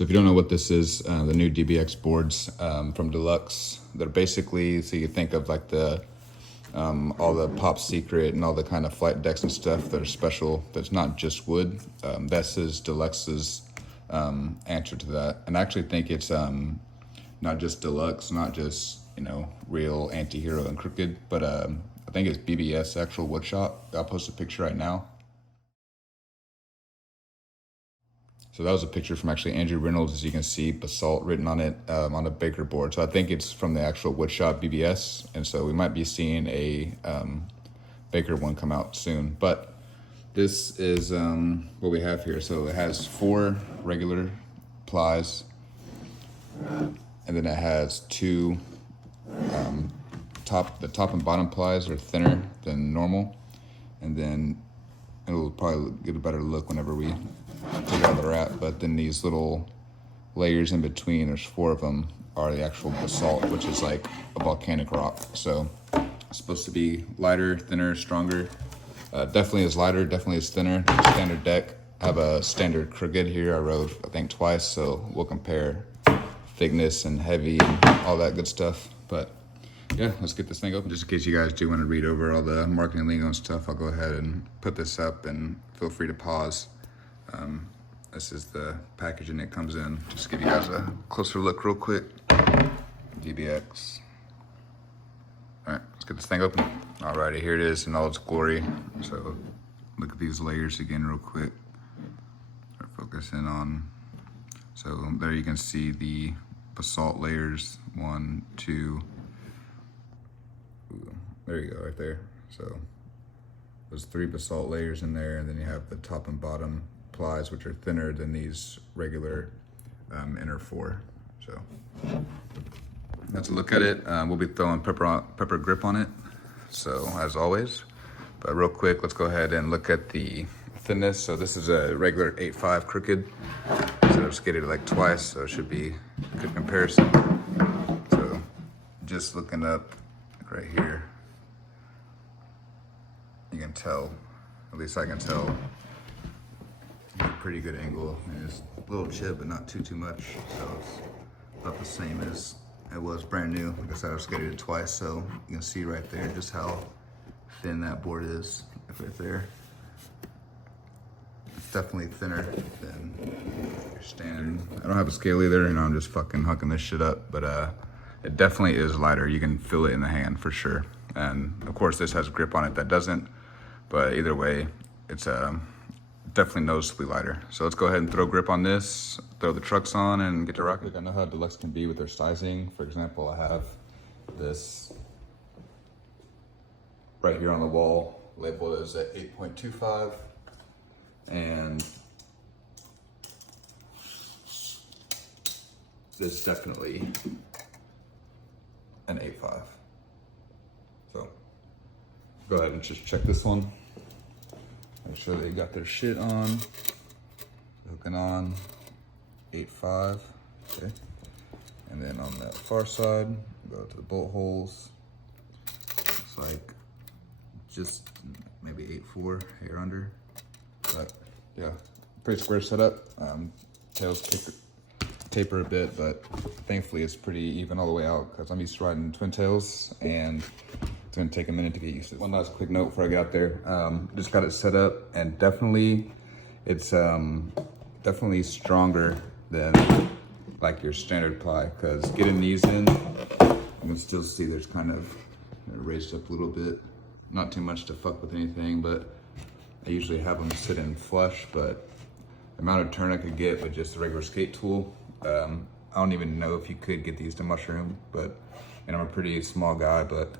So if you don't know what this is, the new DBX boards from Deluxe, they're basically, so you think of like the all the Pop Secret and all the kind of flight decks and stuff that are special, that's not just wood. This is Deluxe's answer to that. And I actually think it's not just Deluxe, not just, you know, real Anti-Hero and Krooked, but I think it's BBS actual wood shop. I'll post a picture right now. So that was a picture from actually Andrew Reynolds, as you can see, Basalt written on it on a Baker board. So I think it's from the actual wood shop BBS. And so we might be seeing a Baker one come out soon. But this is what we have here. So it has 4 regular plies, and then it has 2 the top and bottom plies are thinner than normal, and then it'll probably get a better look whenever we figure out where they're at. But then these little layers in between, there's 4 of them, are the actual basalt, which is like a volcanic rock. So it's supposed to be lighter, thinner, stronger. Definitely is lighter, definitely is thinner. Standard deck. I have a standard Krooked here. I rode, I think, twice, so we'll compare thickness and heavy and all that good stuff. But yeah, let's get this thing open. Just in case you guys do want to read over all the marketing lingo and stuff, I'll go ahead and put this up, and feel free to pause. This is the packaging it comes in. Just to give you guys a closer look real quick. DBX. All right, let's get this thing open. Alrighty, here it is in all its glory. So look at these layers again real quick. Start focusing on. So there you can see the basalt layers, 1, 2. Ooh, there you go, right there. So there's 3 basalt layers in there, and then you have the top and bottom plies, which are thinner than these regular inner 4. So let's look at it. We'll be throwing pepper grip on it, so as always. But real quick, let's go ahead and look at the thinness. So this is a regular 8.5 Krooked. So I've skated it like twice, so it should be a good comparison. So just looking up right here, you can tell, at least I can tell, a pretty good angle. And it's a little chip, but not too much. So it's about the same as it was brand new. Like I said, I've skated it twice, so you can see right there just how thin that board is, right there. It's definitely thinner than your standard. I don't have a scale either, you know, I'm just fucking hucking this shit up, but it definitely is lighter. You can feel it in the hand for sure. And of course this has grip on it that doesn't, but either way, it's definitely noticeably lighter. So let's go ahead and throw grip on this, throw the trucks on, and get to rocking. I know how Deluxe can be with their sizing. For example, I have this right here on the wall, labeled as at 8.25, and this is definitely an 8.5. So go ahead and just check this one. Make sure they got their shit on. Hooking on 8.5. Okay. And then on that far side, go to the bolt holes. It's like just maybe 8.4 here under. But yeah, pretty square setup. Tails taper a bit, but thankfully it's pretty even all the way out because I'm used to riding twin tails, and it's gonna take a minute to get used to it. One last quick note before I get out there. Just got it set up, and definitely it's definitely stronger than like your standard ply, because getting these in, you can still see there's kind of raised up a little bit. Not too much to fuck with anything, but I usually have them sit in flush, but the amount of turn I could get with just a regular skate tool, I don't even know if you could get these to mushroom, but, and I'm a pretty small guy, but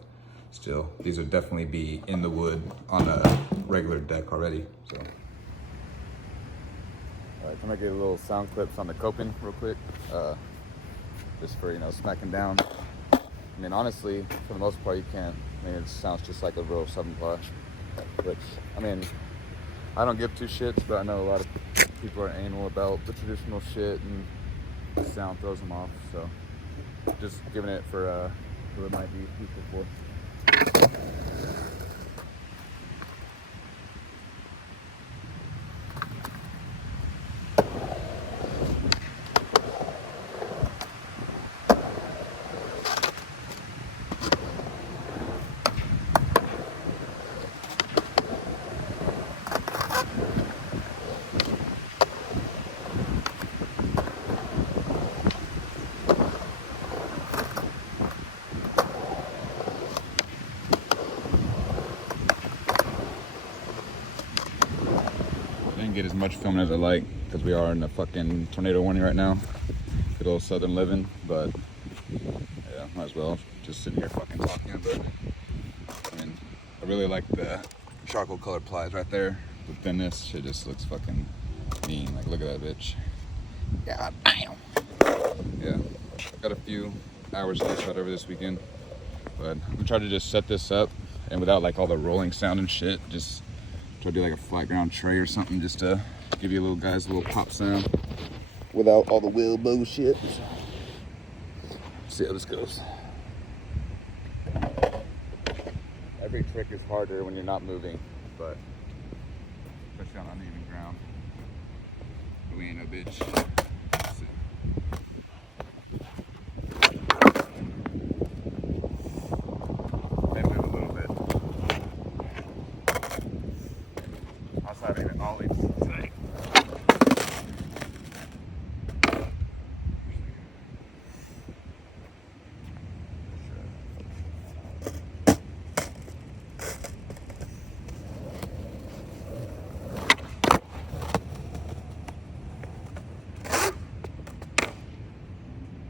still, these would definitely be in the wood on a regular deck already, so. All right, I'm gonna get a little sound clips on the coping real quick, just for, you know, smacking down. I mean, honestly, for the most part, you can't. I mean, it sounds just like a real 7-ply, which, I mean, I don't give 2 shits, but I know a lot of people are anal about the traditional shit, and the sound throws them off. So, just giving it for who it might be useful for. much filming as I like, because we are in a fucking tornado warning right now. Good old southern living, but yeah, might as well just sitting here fucking talking about it. I mean, I really like the charcoal colored plies right there. The thinness, shit just looks fucking mean. Like, look at that bitch. God damn. Yeah, got a few hours to shot over this weekend, but I'm gonna try to just set this up and without like all the rolling sound and shit, just try to do like a flat ground tray or something just to give you little guys a little pop sound without all the wheel bullshit. See how this goes. Every trick is harder when you're not moving, but especially on uneven ground. We ain't no bitch. May move a little bit. Also haven't even ollied today.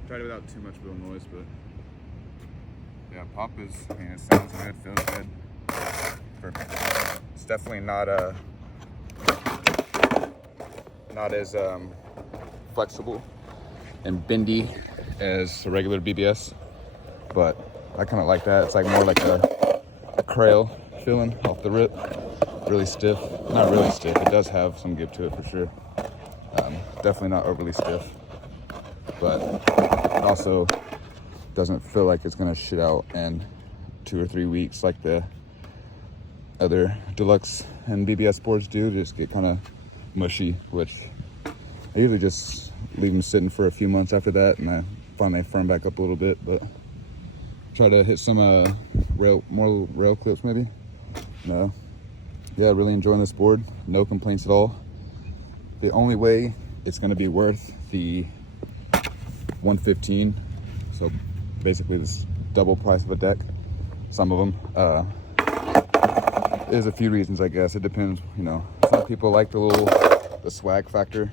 Tried it without too much wheel noise, but yeah, pop is, I mean, it sounds good, feels good. Perfect. It's definitely not as flexible and bendy as a regular BBS, but I kind of like that. It's like more like a Krail feeling off the rip. Really stiff, not really stiff. It does have some give to it for sure. Definitely not overly stiff, but it also doesn't feel like it's gonna shit out in 2 or 3 weeks like the other Deluxe and BBS boards do. Just get kind of mushy, which I usually just leave them sitting for a few months after that, and I find they firm back up a little bit. But try to hit some more rail clips maybe. No, yeah, really enjoying this board. No complaints at all. The only way it's gonna be worth the 115, so basically this double price of a deck, some of them, there's a few reasons, I guess. It depends, you know. Some people like the swag factor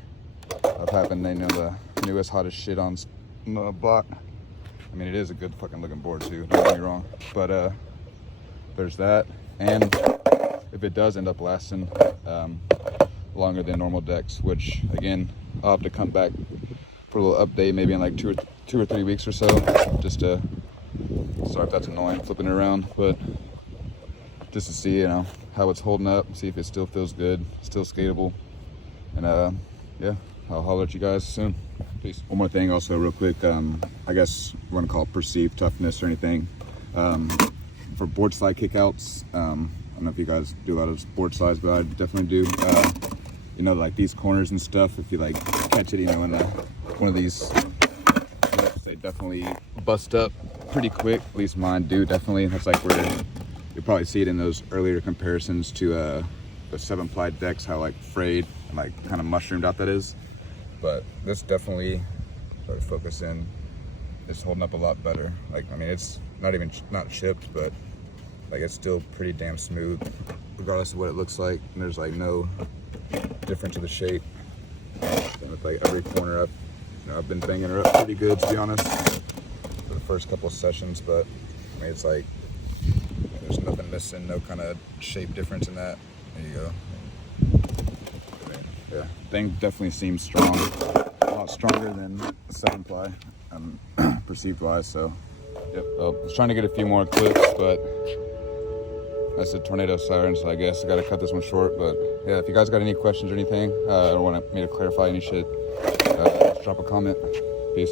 of having, you know, the newest hottest shit on the block. I mean, it is a good fucking looking board too, don't get me wrong, but there's that. And if it does end up lasting longer than normal decks, which again, I'll have to come back for a little update maybe in like 2 or 3 weeks or so, just to, sorry if that's annoying flipping it around, but just to see, you know, how it's holding up, see if it still feels good, still skatable, and yeah, I'll holler at you guys soon. Peace. One more thing also real quick, I guess you want to call it perceived toughness or anything, for board slide kickouts. I don't know if you guys do a lot of board slides, but I definitely do. You know, like these corners and stuff, if you like catch it, you know, in one of these, they definitely bust up pretty quick. At least mine do, definitely. That's like where you'll probably see it in those earlier comparisons to the 7-ply decks, how like frayed and like kind of mushroomed out that is. But this definitely, sorry, focus in, it's holding up a lot better. Like, I mean, it's not chipped, but like it's still pretty damn smooth, regardless of what it looks like. And there's like no difference to the shape. And with like every corner I've been banging her up pretty good, to be honest, for the first couple of sessions. But I mean, it's like there's nothing missing, no kind of shape difference in that. There you go. I mean, yeah, thing definitely seems strong, a lot stronger than the 7-ply, perceived wise. So yep, I was trying to get a few more clips, but that's a tornado siren, so I guess I gotta cut this one short. But yeah, if you guys got any questions or anything, or want me to clarify any shit, just drop a comment. Peace.